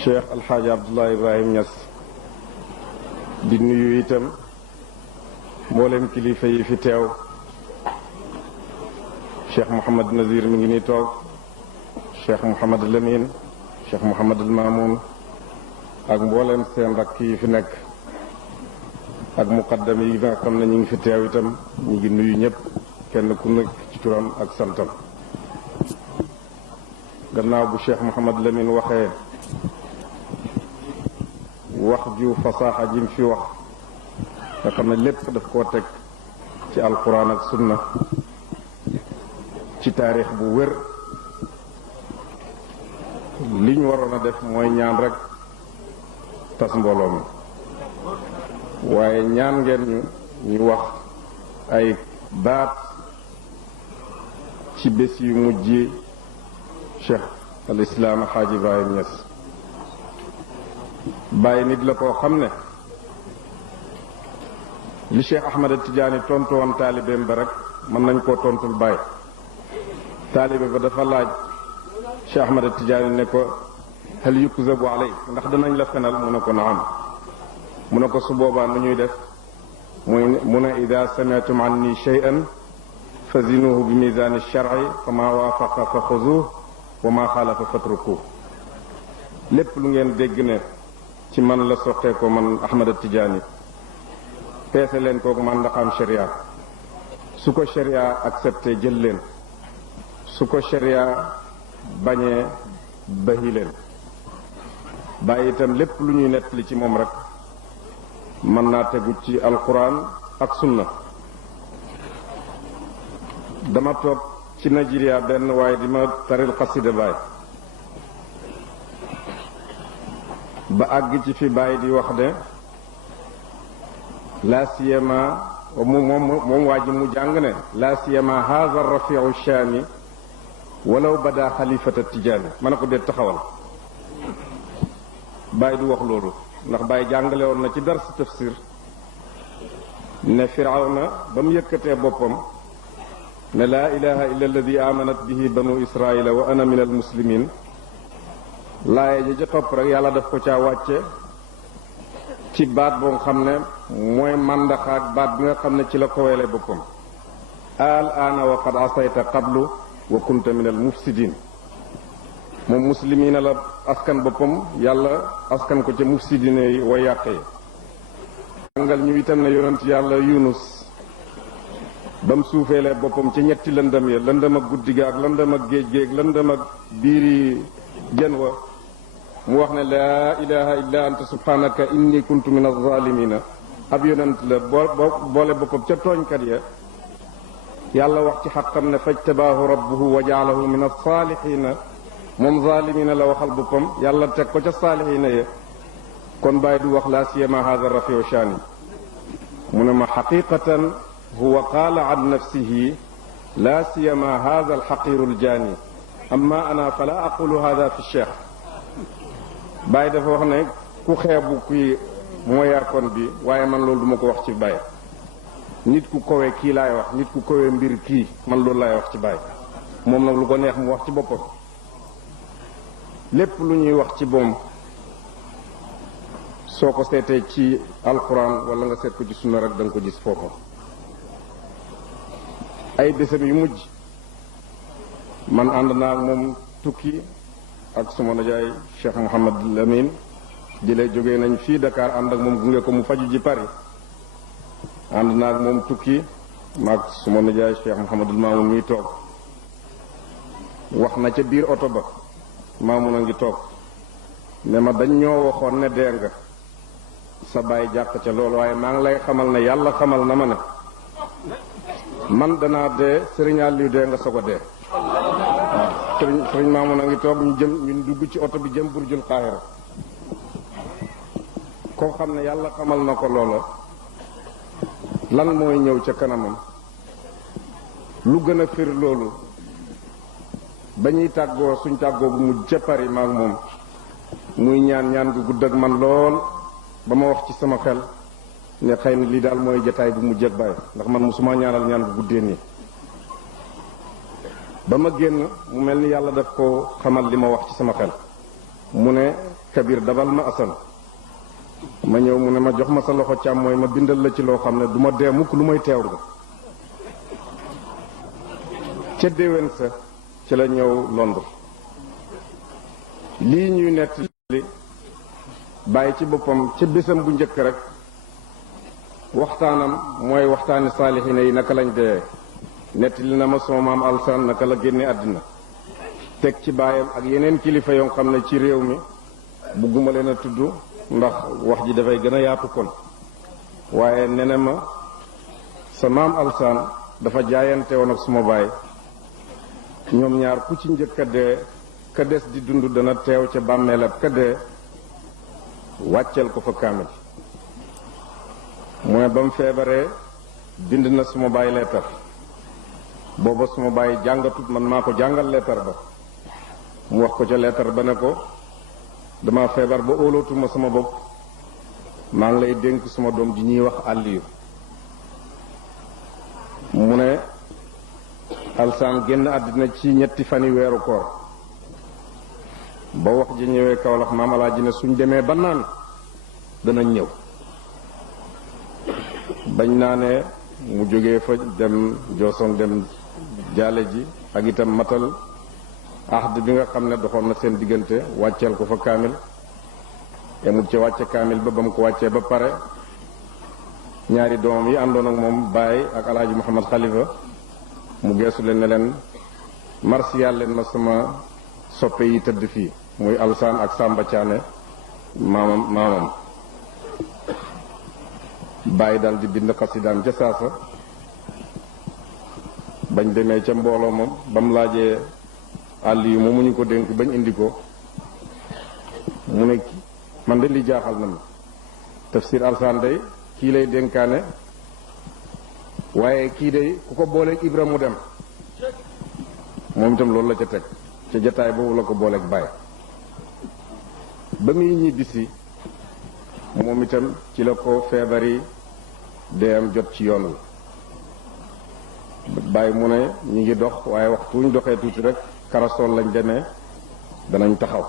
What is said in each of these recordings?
Cheikh Alxaaji Abdoulaye Ibrahim Niass di nuyu itam mboolem kilifa yi fi teew. Cheikh Mouhamad Nazir mi ngi nii toog, Cheikh Mouhamad Lamine, Cheikh Mouhamad Mamoun ak mboolem seen rakk yi fi nekk ak muqaddam yi nga xam ne ñu ngi fi teew itam ñu ngi nuyu ñëpp kenn ku nekk ci turam ak santam. gannaaw bu Cheikh Mouhamad Lamine waxee wax ju fasaaxa jim fi wax nga xam ne lépp daf koo teg ci alquran ak sunna ci taarix bu wér, li ñu waroon a def mooy ñaan rek tas mbooloo mi, waaye ñaan ngeen ñu wax ay baat ci bés yu mujj Cheikh al Islam Xaaji Ibrahim Niass. bàyyi nit la koo xam ne li Cheikh Ahmad Tidiane tontu woon taalibeem ba rek mën nañ koo tontul bàyyi. taalibe ba dafa laaj Cheikh Ahmad Tidiane ne ko hal yukzabu alay, ndax danañ la fenal mu ne ko naam. mu ne ko su boobaa nu ñuy def mu ne ida sami'tum anni shay'an fazinuhu bi mizan ash-shar'i fa ma waafaqa fa xuzuhu wa ma xaalafa fatrukuhu. lépp lu ngeen dégg ne ci man la soqee ko man Ahmad Tidiane peese leen kooku man ndax am sharia, su ko sharia accepté jël leen, su ko sharia bañee bahi leen. bàyyi itam lépp lu ñuy nettali ci moom rek mën naa tegu ci alquran ak sunna. dama toog ci Nigeria benn waaye di ma taril xasida baay ba àgg ci fi baay di wax de la siyama moom waa ji mu jàng ne la siyama haza rafiu shaani walaw bada xalifata tijaani. ma ne ko dee taxawal, baay du wax loolu ndax baay jàngale woon na ci dars tafsir ne firawna ba mu yëkkatee boppam ne laa ilaha illa alladi amanat bihi banu israila wa ana min al muslimin, laaye ji ca topp rek yàlla daf ko caa wàcce ci baat boo xam ne mooy màndaxaak baat bi nga xam ne ci la ko weele boppam. al aana wa qad asayta qablu wa kunta min al mufsidin. moom muslimina la askan boppam, yàlla askan ko ca mufsidine yi way yàqe yi. jàngal ñu itam ne yonent yàlla yunus ba mu suufeelee boppam ci ñetti lëndëm ya, lëndëm ak guddi ga ak lëndëm ak géej géeg lëndëm ak biiri jën wa, mu wax ne laa ilaha illa anta subhanaka inni kuntu min az-zalimina. ab yonent la boole boppam ca tooñkat ya, yàlla wax ci xaqam ne fajtabaahu rabbuhu wa jaalahu min as-salihina. moom zalimina la waxal boppam, yàlla teg ko ca saalihina ya. kon bàyyi du wax laa siyama hada rafiu shaani. mu ne ma xaqiqatan huwa qaala an nafsihi laa siyama hada alxaqiru aljaani amma ana fala aqulu hada fi cheikh. bàyyi dafa wax ne ku xeebu kii mooyaakoon bi, waaye man loolu duma ko wax ci bàyyi. nit ku kowe kii laay wax, nit ku kowe mbir kii, man loolu laay wax ci bàyyi. moom nag lu ko neex mu wax ci boppam. lépp lu ñuy wax ci boom soo ko seetee ci alquran wala nga seet ko ci sunna rek da nga ko gis foofu. ay bésam yu mujj man ànd naa ak moom tukki ak suma najaay Cheikh Mouhamad Lamine jëlee jógee nañ fii Dakar ànd ak moom gunge ko mu faju ji Paris. ànd naa ak moom tukki maag suma najaay Cheikh Mouhamadul Mamoun muy toog wax na ca biir oto ba Mamoun a ngi toog ne ma dañ ñoo waxoon ne dee nga sa baay jàq ca loolu, waaye maa ngi lay xamal ne yàlla xamal na ma ne man danaa dee Serigne Aliou dee nga soog a dee. waaw Serigne Mamoun a ngi toog ñu dugg ci oto bi jëm Burjul Qahira. koo xam ne yàlla xamal na ko loola lan mooy ñëw ca kanamam lu gën a fir loolu. ba ñuy tàggoo suñ tàggoo bu mu jëppari maak moom muy ñaan gu gudd ak man lool ba ma wax ci sama xel ne xëy na lii daal mooy jataay bu mu jëg bàyyi, ndax man musuma ñaanal ñaan gu guddee nii. ba ma génn mu mel ni yàlla daf ko xamal li ma wax ci sama xel. mu ne Kabir dabal ma Asan ma ñëw mu ne ma jox ma sa loxo càmmooy ma bindal la ci loo xam ne du ma dee mukk lu may teew nga ca déwén sa ci la ñëw Londres lii ñuy nettali bàyyi ci boppam ca bésam bu njëkk rek waxtaanam mooy waxtaani saalixina yi naka lañ dee nettali na ma sama maam Alsaan naka la génne àddina teg ci baayam ak yeneen kilifa yoo xam ne ci réew mi bugguma leen a tudd ndax wax ji dafay gën a yaatu kon waaye nene ma sa maam Alsaan dafa jaayante woon ak suma baay ñoom ñaar ku ci njëkk a dee ka des di dund dana teew ca bàmmeelab ka dee wàcceel ko fa kaamil mooy ba mu feebaree bind na suma baay leetar booba suma baay jàngatut man maa ko jàngal leetar ba mu wax ko ca leetar ba ne ko dama feebar ba óolootuma sama bopp maa ngi lay dénk suma doom ji ñuy wax Aliyu mu ne Alsaan génn àddina ci ñetti fani weeru koor ba wax ji ñëwee Kawlax maam Alaaji ne suñ demee ba naan danañ ñëw bañ naa ne mu jógee fa dem Jooson dem jaale ji ak itam matal ahd bi nga xam ne doxoon na seen diggante wàcceel ko fa kaamil emut ca wàcce kaamil ba ba mu ko wàccee ba pare ñaari doomam yi àndoon ak moom Baay ak Alaaji Muhammad Xalifa mu geesu leen ne leen marsiyal leen ma sama soppe yi tëdd fii muy Alsaan ak Samba Caane maamam Baay dal di bind xasidaam ca saasa bañ demee ca mbooloo moom ba mu laajee àll yu moomu ñu ko dénk bañ indi ko mu ne man de li jaaxal na ma tafsir Alsaan day kii lay dénkaane waaye kii day ku ko booleeg Ibra mu dem moom itam loolu la ca teg ca jataay boobu la ko booleeg Baay ba muy ñibbisi moom itam ci la ko feebari dee am jot ci yoon wi Baay mu ne ñi ngi dox waaye waxtu ñu doxee tuuti rek karasool lañ demee danañ taxaw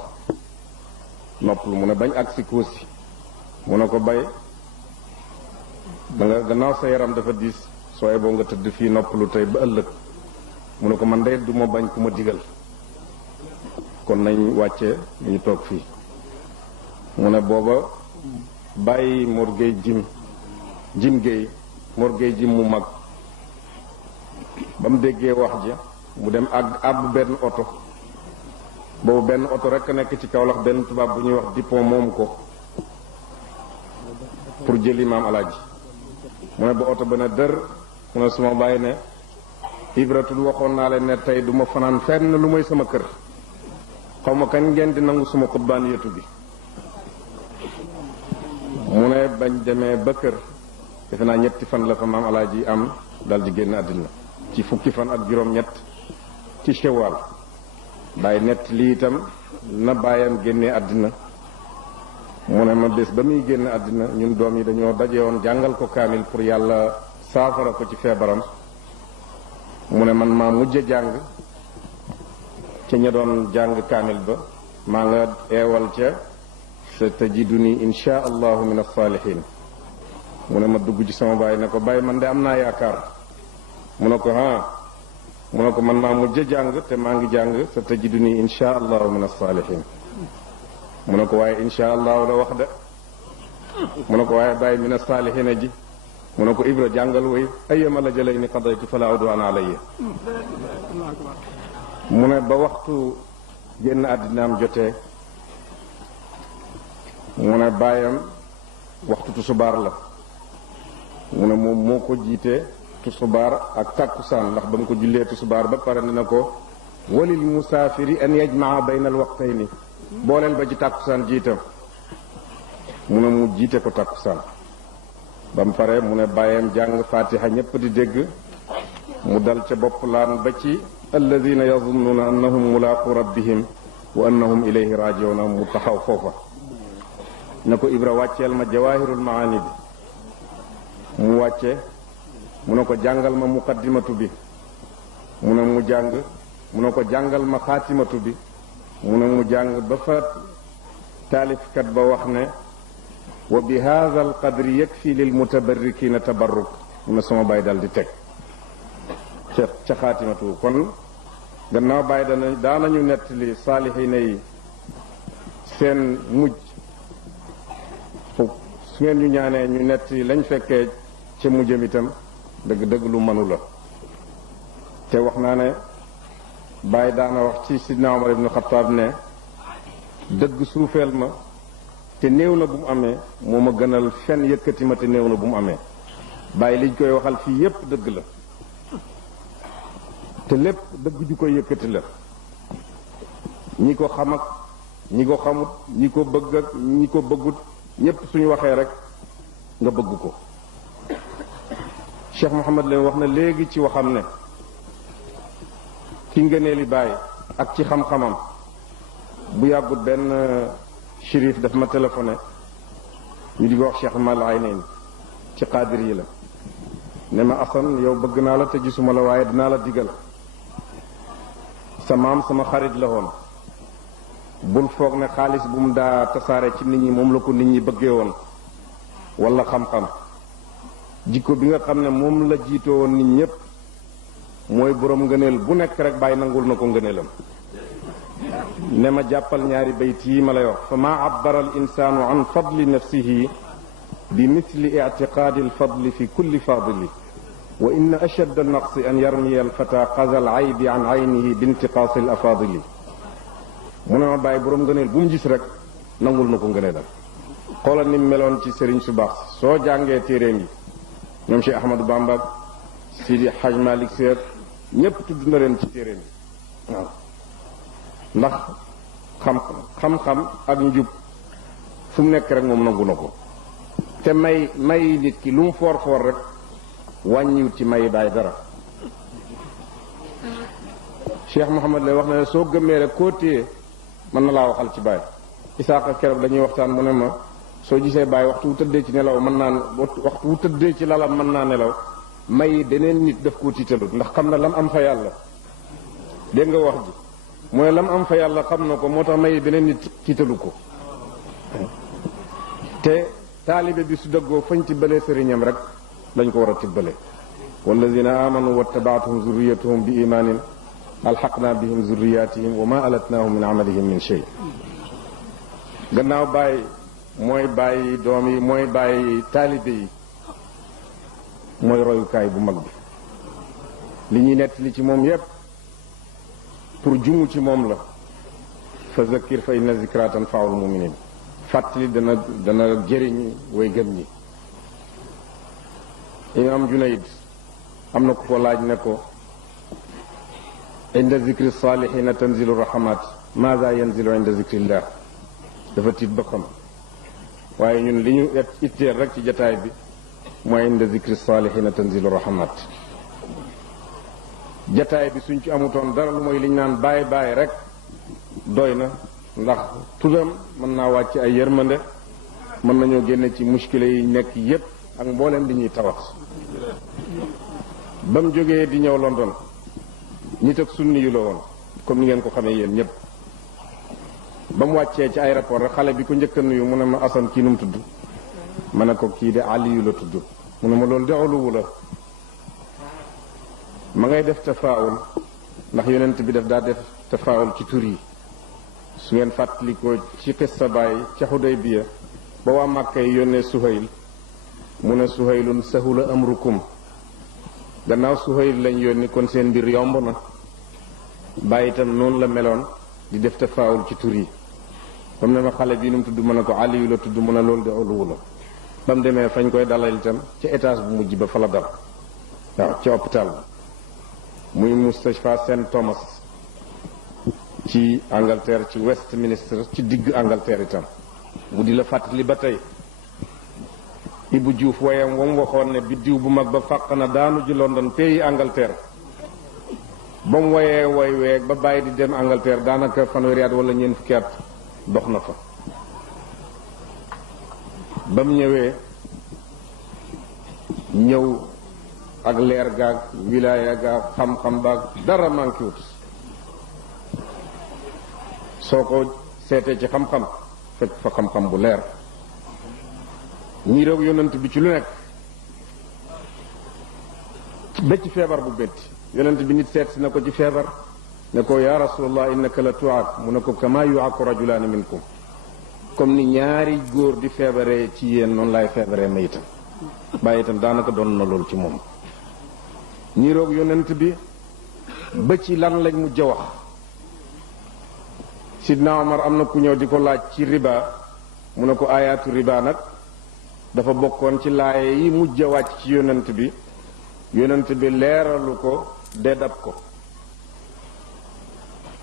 noppalu mu ne bañ agsi Koosi mu ne ko Baay da nga gannaaw sa yaram dafa diis sooy boo nga tëdd fii noppalu tey ba ëllëg mu ne ko man de du ma bañ ku ma digal kon nañ wàcce ñu toog fii mu ne booba bàyyi Mor Gueye jim Gueye Mor Gueye jim mu mag ba mu déggee wax ji mu dem àbb benn oto boobu benn oto rek nekk ci Kawlax benn tubaab bu ñuy wax Dupont moomu ko pour jëli maam Alaaji mu ne ba oto ba ne dër mu ne suma bàyyi ne Ibratul waxoon naa leen ne tey du ma fanaan fenn lu mooy sama kër xaw ma kañ ngeen di nangu suma xutbaan yetu bi mu ne bañ demee ba kër defe naa ñetti fan la fa maam Alaaji am dal di génn àddina ci fukki fan ak juróom-ñett ci Shawwal bàyyi nett lii itam na bàyyam génnee àddina mu ne ma bés ba muy génn àddina ñun doom yi dañoo daje woon jàngal ko kaamil pour yàlla saafara ko ci feebaram mu ne man maa mujj jàng ca ña doon jàng kaamil ba maa nga eewal ca sa tajiduni insha allahu min as-salihin mu ne ma dugg ci sama baay ne ko baay man de am naa yaakaar mu ne ko mu ne ko man maa mujj jàng te maa ngi jàng sa tajiduni insha allahu min as-salihin mu ne ko waaye insha allahu la wax de mu ne ko waaye bàyyi min as-salihin ji mu ne ko Ibra jàngal way ayyama la jëlay ni qadaytu fala udwana alayya mu ne ba waxtu génn àddinaam jotee mu ne baayam waxtu tusubaar la mu ne moom moo ko jiite tusubaar ak tàkkusaan ndax ba mu ko jullee tusubaar ba pare ne na ko walil musaafiri an yajmaa bayna al waqtayni booleel ba ci tàkkusaan jiitam mu ne mu jiite ko tàkkusaan ba mu pare mu ne bàyyam jàng fatiha ñépp di dégg mu dal ca bopp laan ba ci alladina yazunnuuna annahum mulaaqu rabbihim wa annahum ilayhi rajiuna mu taxaw foofa na ko Ibra wàcceel ma jawahirul maani bi mu wàcce mu ne ko jàngal ma muqaddimatu bi mu ne mu jàng mu ne ko jàngal ma xaatimatu bi mu ne mu jàng ba fa taalifkat ba wax ne wa bi hadha al qadri yakfi lil mutabarrikina tabarruk ma sama bàyyi dal di teg ca xaatimatu kon gannaaw bàyyi daanañu nettali saalixiina yi seen mujj su ngeen ñu ñaanee ñu nettali lañ fekkee ca mujjam itam dëgg-dëgg lu mënu la te wax naa ne bàyyi daana wax ci sidna Omar ibn Xattaab ne dëgg suufeel ma te néew na bu mu amee moo ma gënal fen yëkkati ma te néew na bu mu amee bàyyi liñ koy waxal fii yépp dëgg la te lépp dëgg ju koy yëkkati la ñi ko xam ak ñi ko xamut ñi ko bëgg ak ñi ko bëggut ñépp suñu waxee rek nga bëgg ko Cheikh Mouhamad leen wax na léegi ci waxam ne ki ngëneeli bàyyi ak ci xam-xamam bu yàggut benn shérif daf ma téléphoné ñu di ko wax Cheikh Mal Aynayn ci xaadir yi la ne ma Asan yow bëgg naa la te gisuma la waaye dinaa la digal sa maam sama xarit la woon bul foog ne xaalis bu mu daa tasaare ci nit ñi moom la ko nit ñi bëggee woon wala xam-xam jikko bi nga xam ne moom la jiitoo woon nit ñépp mooy boroom ngëneel bu nekk rek bàyyi nangul na ko ngëneelam ne ma jàppal ñaari bayt yi ma lay wax fa maa abbara al insaanu an fadli nafsihi bi misli ictiqaadi alfadli fi kulli fadili wa inna ashadd alnaqsi an yarmiya alfata qaza alaybi an aynihi bi intiqaasi alafadili mu ne ma bàyyi boroom ngëneel bu mu gis rek nangul na ko ngëneelam xoolal ni meloon ci sëriñ su baax soo jàngee téeréem yi ñoom Cheikh Ahmadou Bamba Sidi Haj Malik Seer ñépp tudd na leen ci téeréem yi waaw ndax xam-xam ak njub fu mu nekk rek moom nangu na ko te may nit ki lu mu foor foor rek wàññiwut ci may bàyyi dara Cheikh Mouhamad lay wax na ne soo gëmmee rek koo téye mën na laa waxal ci bàyyi Isaaka keroog dañuy waxtaan mu ne ma soo gisee bàyyi waxtu wu tëddee ci nelaw mën naa waxtu wu tëddee ci lalam mën naa nelaw may beneen nit daf koo tiitalut ndax xam na lam am fa yàlla dégg nga wax ji mooy lam am fa yàlla xam na ko moo tax may beneen nit tiitalu ko te taalibe bi su dëggoo fañ tibbalee sëriñam rek lañ ko war a tibbale walladina amanu wattabaatuhum zurriyatuhum bi imaanin alxaqna bihim zurriyatihim wa ma alatnahum min amalihim min shay gannaaw bàyyi mooy bàyyi doom yi mooy bàyyi taalibe yi mooy royukaay bu mag bi li ñuy nettali ci moom yépp pour jumu ci moom la fa zakkir fa inna zikra tanfa'ul mu'minin fàttali dana jëriñ way gëm ñi imam Junayd am na ku ko laaj ne ko inda zikri salihina tanzilu rahmat maza yanzilu inda zikrillah dafa tiit ba xam waaye ñun li ñu itteel rek ci jataay bi mooy inda zikri salihina tanzilu rahmat jataay bi suñ ci amutoon dara lu mooy li ñu naan bàyyi rek doy na ndax tuddam mën naa wàcc ay yërmande mën nañoo génne ci muskile yi nekk yépp ak mbooleem li ñuy tawat ba mu jógee di ñëw London nit ak sunni yu la woon comme ni ngeen ko xamee yéen ñépp ba mu wàccee ci aéroport rek xale bi ko njëkk a nuyu mu ne ma Asan kii nu mu tudd ma ne ko kii de Aliyu la tudd mu ne ma loolu de oluwu la ma ngay def tafaawul ndax yonent bi daf daa def tafaawul ci tur yi su ngeen fàttalikoo ci xissa baay ca Xudaybiya ba waa Màkka yi yónnee Suhayl mu ne Suhaylun sahula amrukum gannaaw Suhayl lañ yónni kon seen mbir yomb na bàyyi itam noonu la meloon di def tafaawul ci tur yi ba mu ne ma xale bii nu mu tudd mën a ko Aliyu la tudd mu ne loolu de oluwu la ba mu demee fañ koy dalal itam ci étage bu mujj ba fa la dal waaw ci hôpital muy Mustashfa St Thomas ci Angleterre ci Westminster ci digg Angleterre itam bu di la fàttali ba tey Ibou Diouf wayam wam waxoon ne biddiw bu mag ba fàq na daanu ji London pays Angleterre ba mu woyee woy weeg ba bàyyi di dem Angleterre daanaka fanweeri at wala ñeent fukki at dox na fa ba mu ñëw ak leer gaag wilaaya gaag xam-xam baag dara manqué wut soo ko seetee ci xam-xam fekk fa xam-xam bu leer ñii roog yonent bi ci lu nekk ba ci feebar bu métti yonent bi nit seet si na ko ci feebar ne ko yaa rasulallah innaka la tu'ak mu ne ko kama yu'aku rajulaani minkum comme ni ñaari góor di feebaree ci yéen noonu laay feebaree ma itam bàyyi itam daanaka doon na loolu ci moom ñii roog yonent bi ba ci lan lañ mujj a wax sidna Omar am na ku ñëw di ko laaj ci riba mu ne ko ayaatu riba nag dafa bokkoon ci laaye yi mujj a wàcc ci yonent bi leeralu ko deddab ko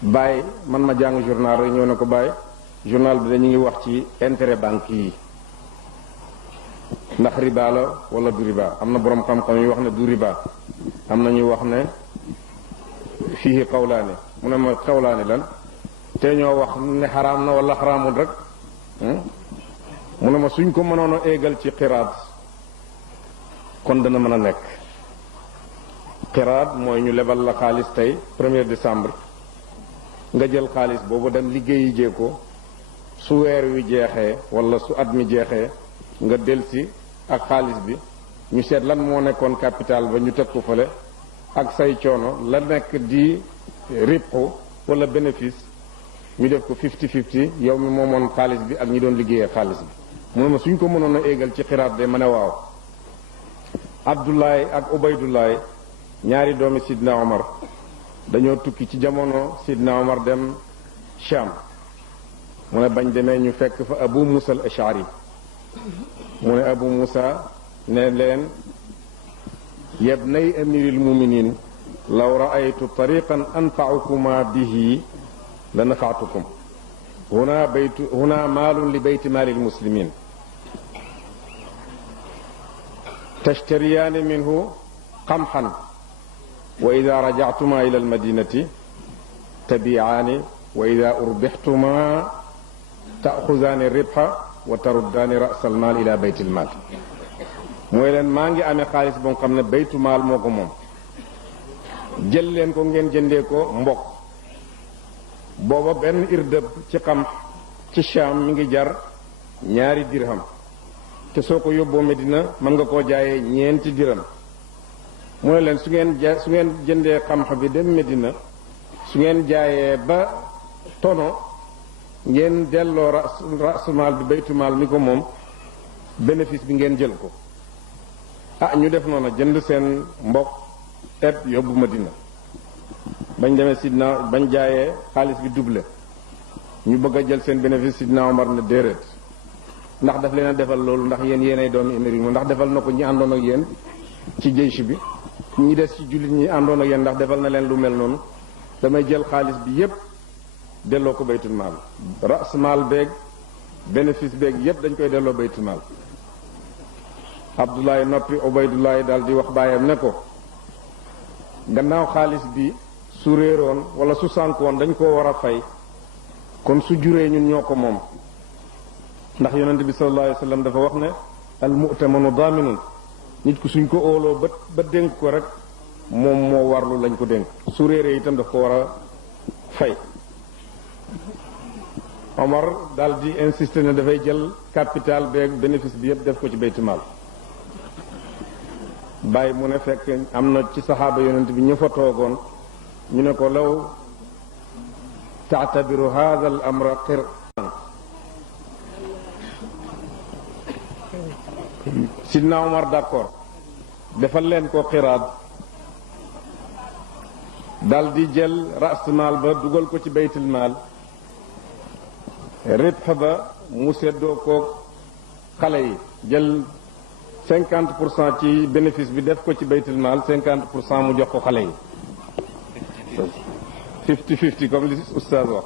bàyyi man ma jàng journal rek ñëw ne ko bàyyi journal bi dañu ngi wax ci intérêt banque yi ndax riba la wala du riba am na boroom xam-xam yu wax ne du riba am na ñuy wax ne fii xawlaani mu ne ma xawlaani lan te ñoo wax ne xaraam na wala xaraamul rek mu ne ma suñ ko mënoon a éegal ci xiraat kon dana mën a nekk xiraat mooy ñu lebal la xaalis tey 1er décembre nga jël xaalis boobu dem liggéeyi jee ko su weer wi jeexee wala su at mi jeexee nga delsi ak xaalis bi ñu seet lan moo nekkoon capital ba ñu teg ko fële ak say coono la nekk di ribxu wala bénéfice ñu def ko 50-50 yow mi moomoon xaalis bi ak ñi doon liggéeyee xaalis bi mu ne ma suñ ko mënoon a éegal ci xiraat de ma ne waaw Abdoulaye ak Ubaydullaay ñaari doomi Sidna Omar dañoo tukki ci jamono Sidna Omar dem Sham mu ne bañ demee ñu fekk fa Abu Musa al Ash'ari mu ne Abu Musa ne leen yabnay amiril muminin law ra'aytu tariqan anfa'ukuma bihi la nafa'tukum huna maalun li bayti maalil muslimin tashtariyaani minhu qamhan wa ida rajactuma ila almadinati tabicaani wa ida urbixtuma taaxuzaani ribxa wa taruddaani ras almaal ila bayt almaal mooy leen maa ngi amee xaalis boo xam ne baytu maal moo ko moom jël leen ko ngeen jëndee ko mbokk booba benn irdëb ci xam ci Shaam mi ngi jar 2 dirham te soo ko yóbboo Medina mën nga koo jaayee 4 dirham mu ne leen su ngeen jëndee xam-xam bi dem Medina su ngeen jaayee ba tono ngeen delloo rasumaal bi baytumaal mi ko moom bénéfice bi ngeen jël ko ñu def noonu jënd seen mbokk eb yóbbu Medina bañ demee Sidna bañ jaayee xaalis bi doublé ñu bëgg a jël seen bénéfice Sidna Omar ne déedéet ndax daf leen a defal loolu ndax yéen yéenay doomi émiri mu ndax defal na ko ñi àndoon ak yéen ci jeysh bi ñi des ci jullit ñi àndoon ak yéen ndax defal na leen lu mel noonu damay jël xaalis bi yépp delloo ko baytul maal ras maal beeg bénéfice beeg yépp dañ koy delloo baytul maal Abdoulaye noppi Ubaydullahi daal di wax baayam ne ko gannaaw xaalis bi su réeroon wala su sànkoon dañ koo war a fay kon su juree ñun ñoo ko moom ndax yonente bi sallallahu alayhi wa sallam dafa wax ne al mu'tamanu daaminun nit ku suñ ko óoloo ba dénk ko rek moom moo warlu lañ ko dénk su réeree itam daf ko war a fay Omar daal di insister ne dafay jël capital beeg bénéfice bi yépp def ko ci baytumaal bàyyi mu ne fekk am na ci saxaaba yonent bi ñu fa toogoon ñu ne ko law taatabiru hada al amra qir sidna Omar d'accord defal leen ko xiraat dal di jël rasmaal ba dugal ko ci baytul maal ribx ba mu seddoo ko xale yi jël 50% ci bénéfice bi def ko ci baytul maal 50% mu jox ko xale yi 50-50 comme li oustaz wax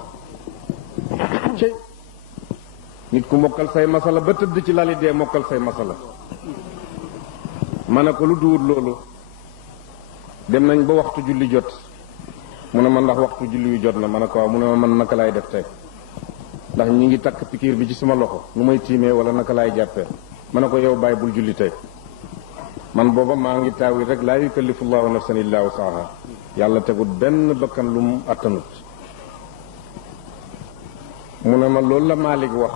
cey nit ku mokkal say masala ba tëdd ci lali dee mokkal say masala ma ne ko lu duwut loolu dem nañ ba waxtu julli jot mu ne ma ndax waxtu julli wi jot na ma ne ko waaw mu ne ma man naka laay def tey ndax ñi ngi takk pikiir bi ci suma loxo nu may tiimee wala naka laay jàppee ma ne ko yow bàyyi bul julli tey man booba maa ngi taawil rek laa yukallifu llahu nafsan illa wusaha yàlla tegut benn bakkan lu mu attanut mu ne ma loolu la Malik wax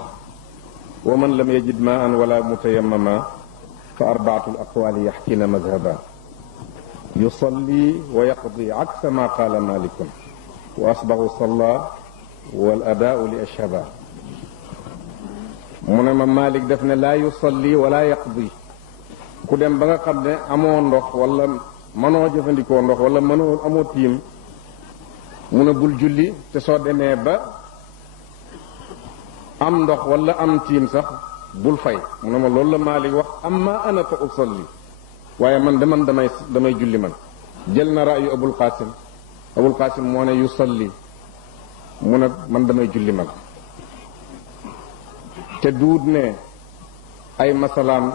wa man lam yajid maan wala mutayammama fa arbaatu al aqwaali yaxkina madhaba yusalli wa yaqdi aksa ma qaala malikun wa asbahu salla wal adaau li ashhaba mu ne ma Malik def ne laa yusalli wala yaqdi ku dem ba nga xam ne amoo ndox wala mënoo jëfandikoo ndox wala mënoo amoo tiim mu ne bul julli te soo demee ba am ndox wala am tiim sax bul fay mu ne ma loolu la Malik wax amma ana fa usalli waaye man damay julli man jël na ra'yu Abul Qasim moo ne yusalli mu ne man damay julli man te duut ne ay masalaam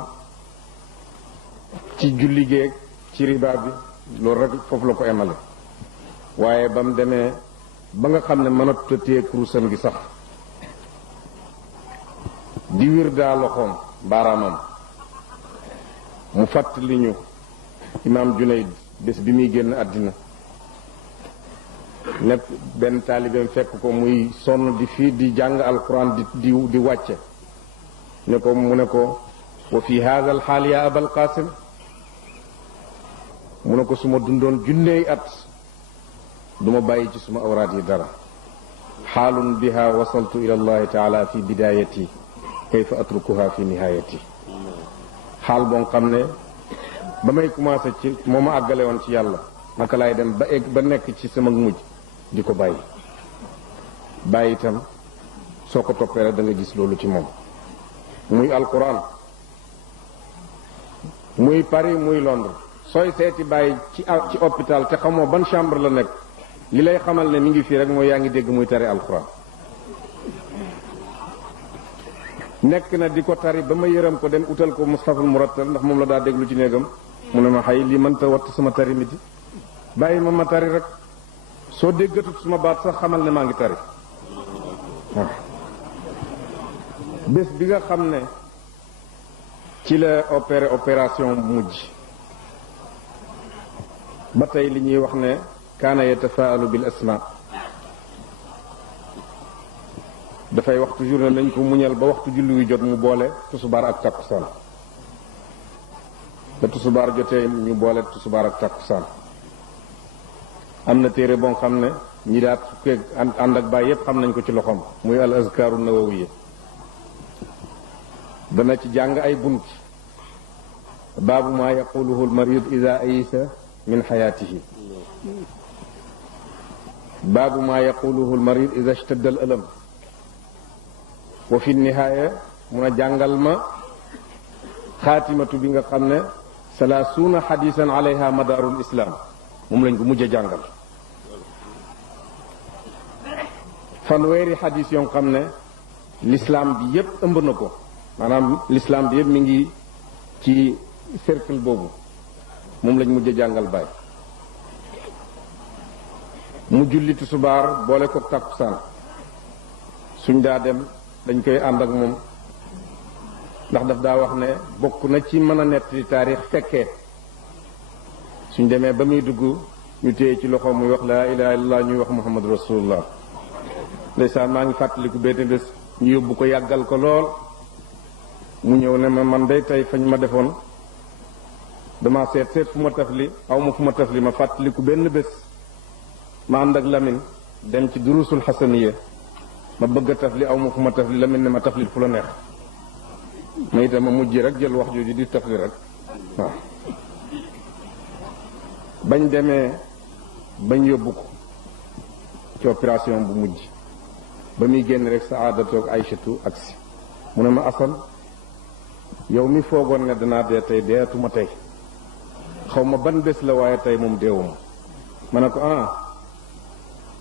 ci julli géeg ci riba bi loolu rek foofu la ko emale waaye ba mu demee ba nga xam ne mënatut a téye kurusam gi sax di wir daa loxoom baaraamam mu fàttali ñu imaam Junayd bés bi muy génn àddina nekk benn taalibeem fekk ko muy sonn di fii di jàng alquran di wàcce mu ne ko wa fi haadha alxaal ya abal qasim mu ne ko su ma dundoon junneey at du ma bàyyi ci suma awraat yi dara xaalun biha wasaltu ila allahi taala fi bidayati kayfa atrukuha fi nihayati xaal boo xam ne ba may commencé ci moo ma àggale woon ci yàlla naka laay dem ba nekk ci sama mujj di ko bàyyi itam soo ko toppee rek da nga gis loolu ci moom muy alquran muy Paris muy Londres sooy seeti bàyyi ci hôpital te xamoo ban chambre la nekk li lay xamal ne mi ngi fii rek mooy yaa ngi dégg muy tari alquran nekk na di ko tari ba ma yërëm ko dem utal ko Mustafal Murattal ndax moom la daa déglu ci néegam mu ne ma xay lii mënta wattu sama tari miti bàyyi ma tari rek soo déggatut suma baat sax xamal ne maa ngi tari waaw bés bi nga xam ne ci la opération bu mujj ba tey li ñuy wax ne kaana yatafaalu bil asma dafay wax toujours ne nañ ko muñal ba waxtu julli wi jot mu boole tusubaar ak takkusaan ba tusubaar jotee ñu boole tusubaar ak takkusaan am na téere boo xam ne ñi daat fukkeeg ànd ak baay yépp xam nañ ko ci loxoom muy al azkaaru nawawiya dana ci jàng ay bunt baabu maa yaquluhu al marid ida ayisa min xayaatihi baabu maa yaquluhu al marid ida ishtadda al alam wa fi nihaaya mun a jàngal ma xaatimatu bi nga xam ne salaasuuna xadisan alayha madaarul islam moom lañ ko mujj a jàngal fanweeri xadis yoo xam ne l'islam bi yépp ëmb na ko maanaam l'islam bi yépp mi ngi ci cercle boobu moom lañ mujj a jàngal baay mu julli tisbaar boole ko takkusaan suñ daa dem dañ koy ànd ak moom ndax daf daa wax ne bokk na ci mën a nettali taarix fekkee suñ demee ba muy dugg ñu téye ci loxo muy wax laa ilaha illallah ñuy wax muhammadu rasulullah ndeysaan maa ngi fàttaliku benn bés ñu yóbbu ko yàggal ko lool mu ñëw ne ma man day tey fañ ma defoon dama seet fu ma tafli aw ma fu ma tafli ma fàttaliku benn bés ma ànd ak Lamine dem ci durusul xasaniya ma bëgg a tafli aw ma fu ma tafli Lamine ne ma tafli fu la neex ma itam ma mujj rek jël wax jooju di tafli rek waaw bañ demee bañ yóbbu ko ci opération bu mujj ba muy génn rek Saadatu ak Aysatu agsi mu ne ma Asan yow mi foogoon ne danaa dee tey deetuma tey xaw ma ban bés la waaye tey moom deewuma ma ne ko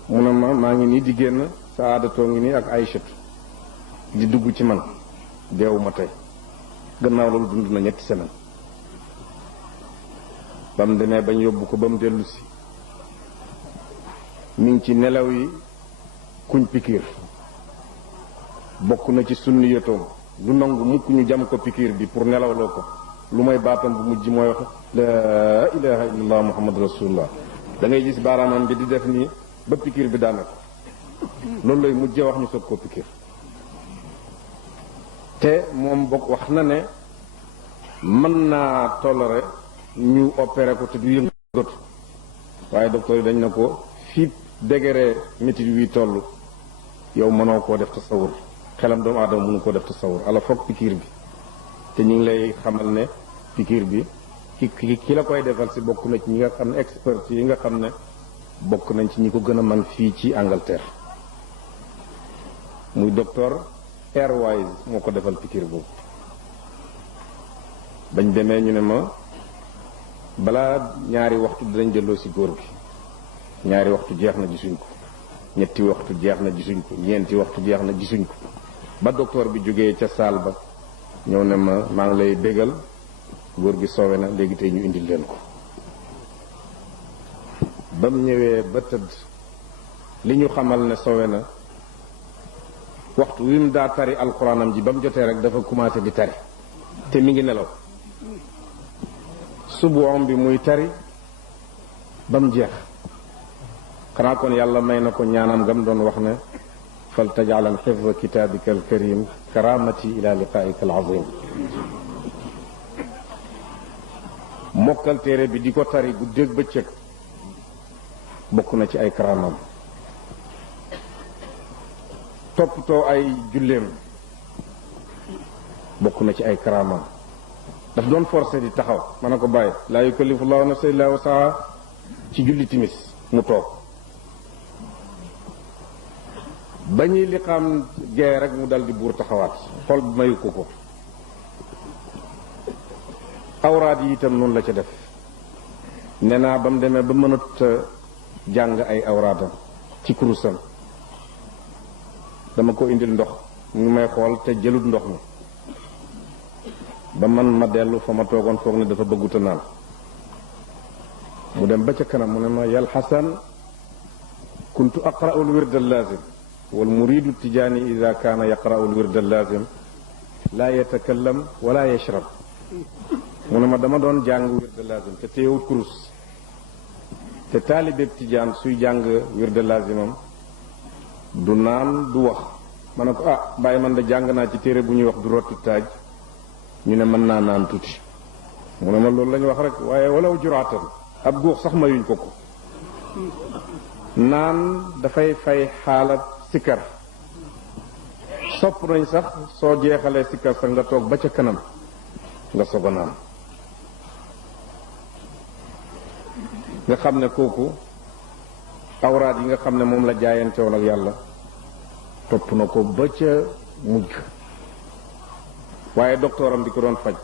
mu ne ma maa ngi nii di génn Saadatoo ngi nii ak Aysatu di dugg ci man deewuma tey gannaaw loolu dund na ñetti semaine ba mu demee bañ yóbbu ko ba mu dellu si mi ngi ci nelaw yi kuñ pikiir bokk na ci sunni yotoom lu nangu mukk ñu jam ko pikiir bi pour nelawloo ko lu may baatam bu mujj mooy wax laa ilaha illallah muhammad rasulullah da ngay gis baaraamam bi di def nii ba pikiir bi daane ko loolu lay mujjee wax ñu soog koo pikiir te moom bokk wax na ne mën naa toléré ñu opéré ko te du yëngatu waaye docteur yi dañ na ko fii degré métit wi toll yow mënoo koo def tasawur xelam doomu aadama mënu koo def tasawur ala foog pikiir bi te ñu ngi lay xamal ne pikiir bi ki la koy defal si bokk na ci ñi nga xam ne expert yi nga xam ne bokk nañ ci ñi ko gën a man fii ci Angleterre muy docteur Airwise moo ko defal pikiir boobu bañ demee ñu ne ma balaa ñaari waxtu dinañ delloo si góor gi ñaari waxtu jeex na gisuñ ko ñetti waxtu jeex na gisuñ ko ñeenti waxtu jeex na gisuñ ko ba docteur bi jógee ca saal ba ñëw ne ma maa ngi lay bégal góor gi sowe na léegi tey ñu indil leen ko ba mu ñëwee ba tëdd li ñu xamal ne sowe na waxtu wi mu daa tari alxuraanam ji ba mu jotee rek dafa commencé di tari te mi ngi nelaw subuwam bi muy tari ba mu jeex xanaa kon yàlla may na ko ñaanam gam doon wax ne fal tajaalan xifza kitaabika alkarim karamati ila liqaika alazim mokkal téere bi di ko tari guddeeg bëccëg bokk na ci ay karamam toppatoo ay julleem bokk na ci ay karamam daf doon forcé di taxaw ma ne ko bàyyi laa yukallifu llahu nafsan illa wusaha ci julli timis mu toog ba ñuy liqaam gee rek mu dal di buur taxawaat xol bi mayu ko awraat yi itam noonu la ca def nee naa ba mu demee ba mënut jàng ay awraatam ci kurusam dama ko indil ndox mu ngi may xool te jëlut ndox mi ba man ma dellu fa ma toogoon foog ne dafa bëgguta naan mu dem ba ca kanam mu ne ma yal xasan kuntu aqra'u al-wird al-lazim wal muridu tijaani ida kaana yaqra'u al-wird al-lazim laa yatakallam wala yashrab mu ne ma dama doon jàng wird al-lazim te teewut kurus te taalibeeb tijaan suy jàng wird al-lazimam du naan du wax ma ne ko bàyyi man da jàng naa ci téere bu ñuy wax du rotti taaj ñu ne mën naa naan tuuti mu ne ma loolu la ñu wax rek waaye walaw juraatan ab góox sax mayuñ ko naan dafay fay xaalat sikkar sopp nañ sax soo jeexalee sikkar sax nga toog ba ca kanam nga soog a naan nga xam ne kooku awraat yi nga xam ne moom la jaayantewoon ak yàlla topp na ko ba ca mujj waaye docteuram bi ko doon faj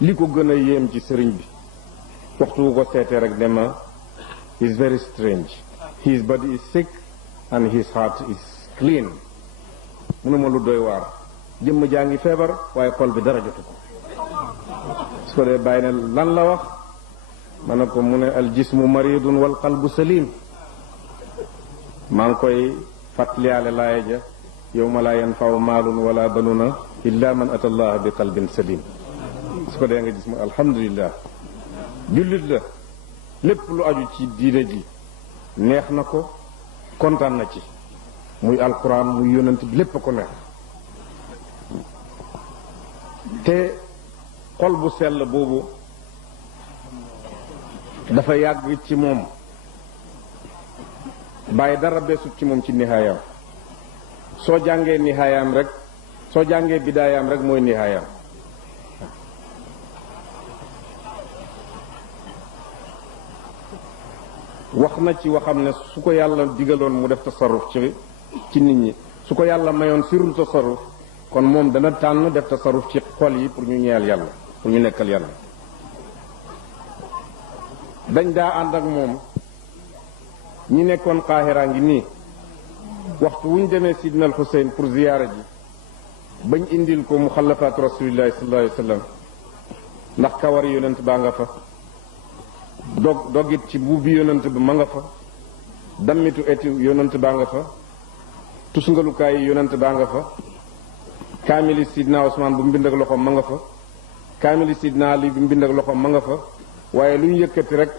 li ko gën a yéem ci sëriñ bi waxtu wu ko seetee rek ne ma is very strange his body is sick and his heart is clean mu ne ma lu doy waar jëmm jaa ngi feebar waaye xol bi dara jotu ko su ko dee bàyyi ne lan la wax ma ne ko mu ne al jismu maridun wal qalbu salim maa ngi koy fàttaliyaale laaya ja yawma laa yanfau maalun wala banuna illa man ata allah bi qalbin salim su ko dee nga gis ma alhamdulillah jullit la lépp lu aju ci diine ji neex na ko kontaan na ci muy alquran muy yonent bi lépp a ko neex te xol bu sell boobu dafa yàgg ci moom bàyyi dara beesut ci moom ci nihaayam soo jàngee nihaayam rek soo jàngee bidaayaam rek mooy nihaayam wax na ci waxam ne su ko yàlla digaloon mu def tasarruf ci nit ñi su ko yàlla mayoon sirul tasarruf kon moom dana tànn def tasarruf ci xol yi pour ñu ñeel yàlla pour ñu nekkal yàlla dañ daa ànd ak moom ñi nekkoon Qahira ngi nii waxtu wuñ demee Sidna al Xuseyn pour ziyaara ji bañ indil ko mu xalafaatu rasulillahi sallallahu alayhi wa sallam ndax kawari yonent baa nga fa dogit ci buubi yonent bi ma nga fa dammitu eti yonent baa nga fa tusngalukaay yonent baa nga fa kaamili sidna Usmaan bu mbind ak loxoom ma nga fa kaamili sidna Ali bu mbind ak loxoom ma nga fa waaye lu ñu yëkkati rek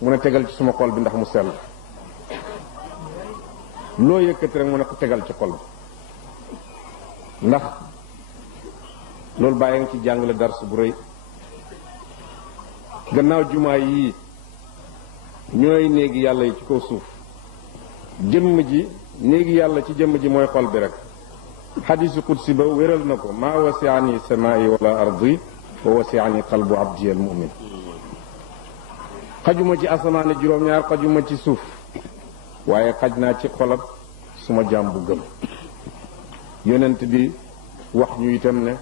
mu ne tegal ci suma xol bi ndax mu sell loo yëkkati rek mu ne ko tegal ci xol bi ndax loolu bàyyi nga ci jàngale dars bu rëy gannaaw jumaa yii ñooy néegi yàlla yi ci kaw suuf jëmm ji néegi yàlla ci jëmm ji mooy xol bi rek xadiisu qudsi ba wéral na ko maa wasiani samaa'i wala ardi wa wasiani qalbu abdi al mu'min xajuma ci asamaane juróom-ñaar xajuma ci suuf waaye xaj naa ci xolab suma jaam bu gëm yonent bi wax ñu itam ne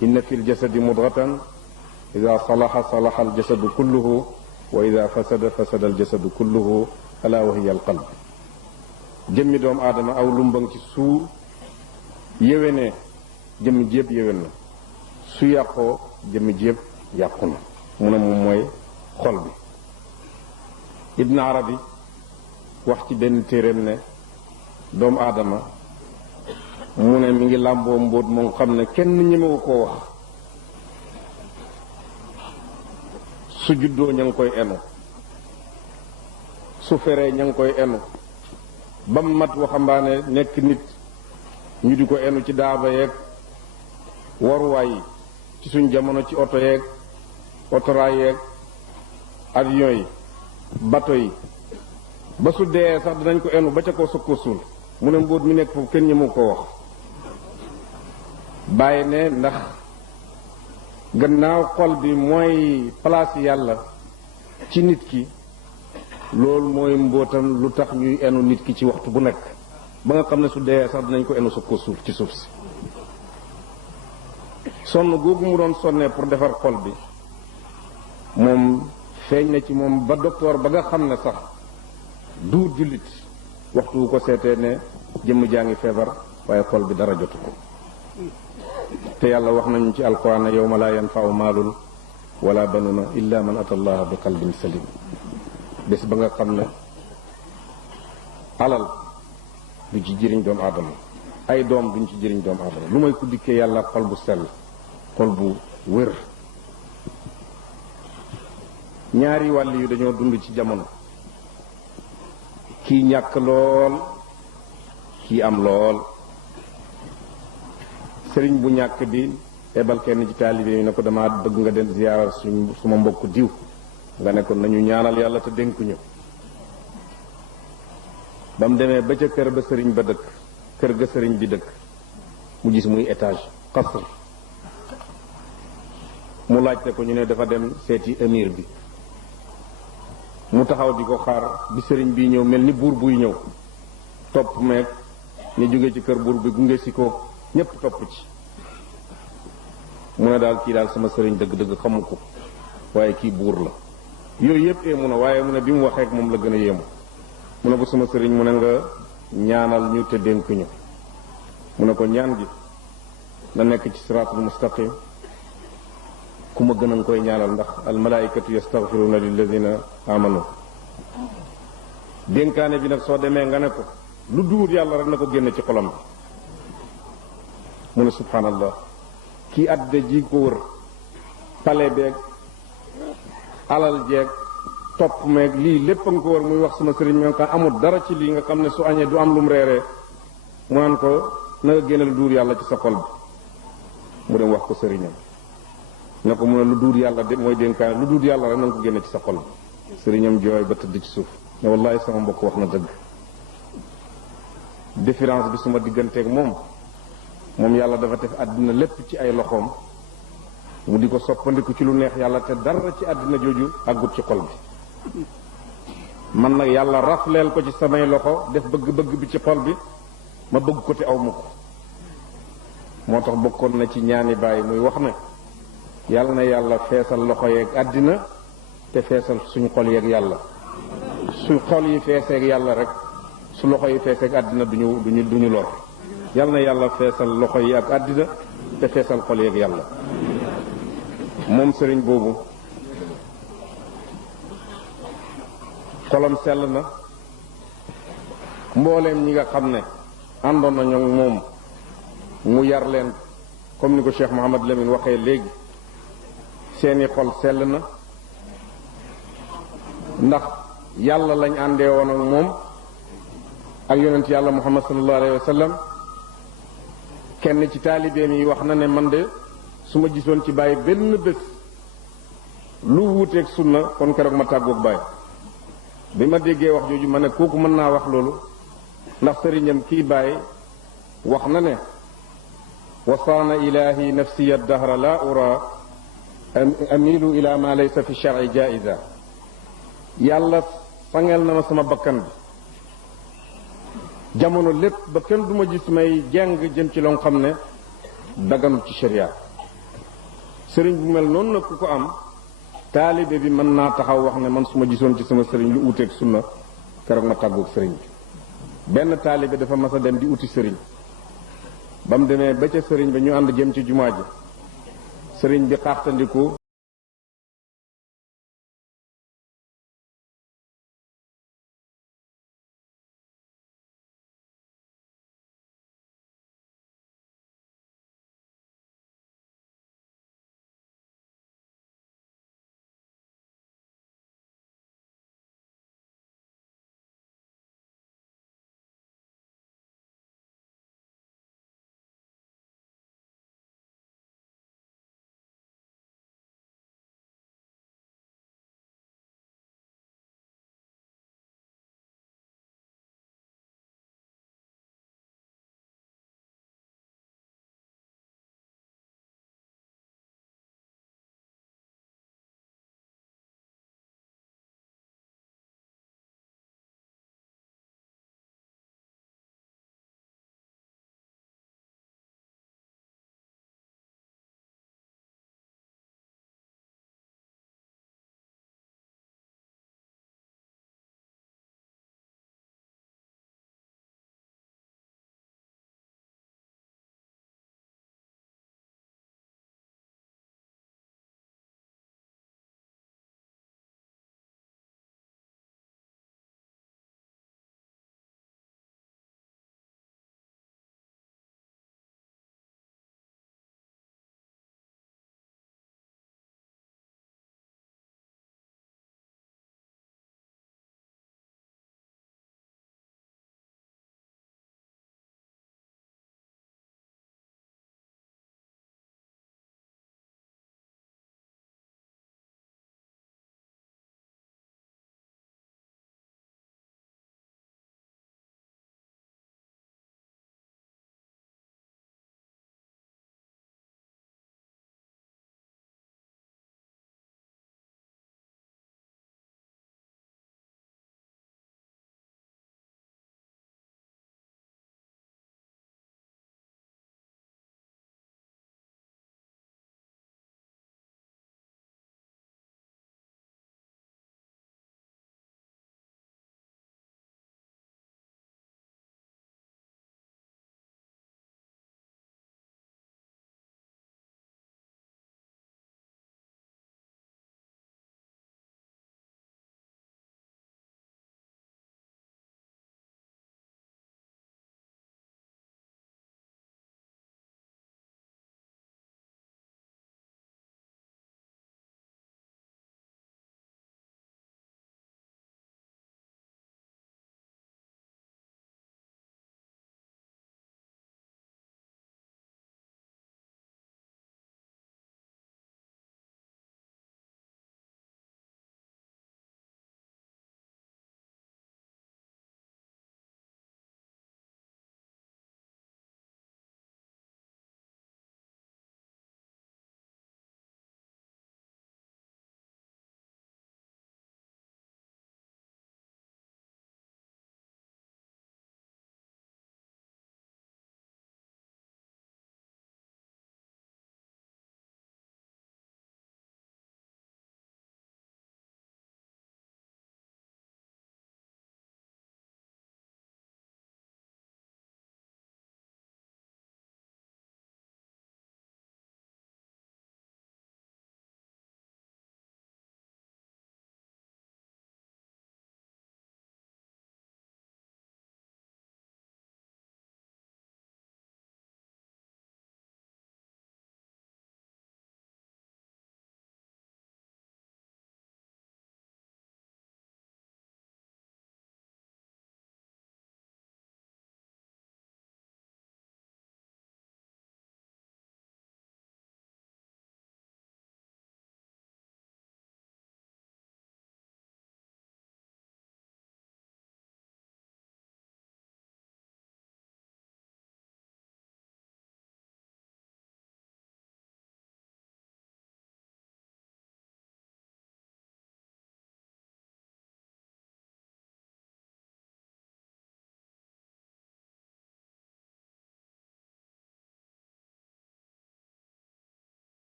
inna fi ljasadi mudghatan ida salaha salaha aljasadu kulluhu wa ida fasada fasada aljasadu kulluhu ala wa hiya alqalb jëmmi doomu aadama aw lumbang ci su yéwénee jëmmi jépp yéwén na su yàqoo jëmmi jépp yàqu na mu ne moom mooy xol bi ibn arabi wax ci benn téeréem ne doomu aadama mu ne mi ngi làmboo mbóot moom xam ne kenn ñemewu koo wax su juddoo ña ngi koy enu su feree ña ngi koy enu ba mu mat waxambaane nekk nit ñu di ko enu ci daaba yeeg waruwaay yi ci suñ jamono ci oto yeeg otoraay yeeg avion yi bato yi ba su dee sax dinañ ko enu ba ca ko sukk suul mu ne mbóot mi nekk foofu kenn ñemewu ko wax bàyyi ne ndax gannaaw xol bi mooy place yàlla ci nit ki loolu mooy mbóotam lu tax ñuy enu nit ki ci waxtu bu nekk ba nga xam ne su dee sax dinañ ko enu sukk suul ci suuf si sonn googu mu doon sonnee pour defar xol bi moom feeñ na ci moom ba docteur ba nga xam ne sax du jullit waxtu wu ko seetee ne jëmm jaa ngi feebar waaye xol bi dara jotu ko te yàlla wax nañu ci alquran ne yawma laa yanfa'u maalun wala banuna illa man ata allaha bi qalbin salim bés ba nga xam ne alal du ci jëriñ doomu aadama ay doom duñ ci jëriñ doomu aadama lu may ku dikkee yàlla xol bu sell xol bu wér ñaari wàll yu dañoo dund ci jamono kii ñàkk lool kii am lool sëriñ bu ñàkk bi ebal kenn ci taalibe yi ne ko dama bëgg nga dem ziyaara suma mbokk diw nga ne ko nañu ñaanal yàlla te dénkuñu ba mu demee ba ca kër ba sëriñ ba dëkk kër ga sëriñ bi dëkk mu gis muy étage xasr mu laajte ko ñu ne dafa dem seeti émir bi mu taxaw di ko xaar bi sëriñ bi ñëw mel ni buur buy ñëw topp meeg ñu jóge ci kër buur bi gunge si ko ñépp topp ci mu ne daal kii daal sama sëriñ dëgg-dëgg xamu ko waaye kii buur la yooyu yépp mu ne waaye mu ne bi mu waxee ak moom la gën a yéemu mu ne ko sama sëriñ mu ne nga ñaanal ñu te dénk ñu mu ne ko ñaan gi na nekk ci siraatul mustaqim ku ma gën a koy ñaanal ndax al malaikatu yastaghfiruna lilladina amanu dénkaane bi nag soo demee nga ne ko lu duur yàlla rek na ko génne ci xolam bi mu ne subhanallah kii àddina ji ko wër pale beeg alal jeeg topp meeg lii lépp a nga ko wër muy wax sama sëriñ nga xam amul dara ci lii nga xam ne su añee du am lum reeree mu naan ko na nga génne lu duur yàlla ci sa xol bi mu dem wax ko sëriñam ne ko mu ne lu duur yàlla de mooy dénkaane lu duur yàlla rek na nga ko génne ci sa xol bi sëriñam jooy ba tëdd ci suuf ne wallahi sama mbokk wax na dëgg différence bi suma digganteeg moom yàlla dafa def àddina lépp ci ay loxoom mu di ko soppandiku ci lu neex yàlla te dara ci àddina jooju àggut ci xol bi man nag yàlla rafleel ko ci samay loxo def bëgg-bëgg bi ci xol bi ma bëgg ko te aw ma ko moo tax bokkoon na ci ñaani bàyyi muy wax ne yàlla na yàlla feesal loxo yeeg àddina te feesal suñu xol yeeg yàlla su xol yi feeseeg yàlla rek su loxo yi feeseeg àddina duñu lor yàlla na yàlla feesal loxo yi ak àddina te feesal xol yeeg yàlla moom sëriñ boobu xolam sell na mbooleem ñi nga xam ne àndoon na ñoom moom mu yar leen comme ni ko Cheikh Mouhamad Lamine waxee léegi seeni xol sell na ndax yàlla lañ àndee woon ak moom ak yonent yàlla Muhammad sallallahu alayhi wa sallam kenn ci taalibeem yi wax na ne man de su ma gisoon ci Baye benn bés lu wuuteeg sunna kon keroog ma tàggoog Baye. bi ma déggee wax jooju ma ne kooku mën naa wax loolu ndax sëriñam kii Baye wax na ne wasaana ilahi nafsiya dahra la ura amilu ila ma laysa fi shar'i jaiza yàlla sangel na ma sama bakkan bi jamono lépp ba kenn du ma gis may jeng jëm ci loo xam ne daganul ci sharia sëriñ bu mel noonu nag ku ko am taalibe bi mën naa taxaw wax ne man su ma gisoon ci sama sëriñ lu uuteeg sunna keroog ma tàggoog sëriñ bi benn taalibe dafa mas a dem di uti sëriñ ba mu demee ba ca sëriñ ba ñu ànd jëm ci jumaa ji sëriñ bi xaaxtandiku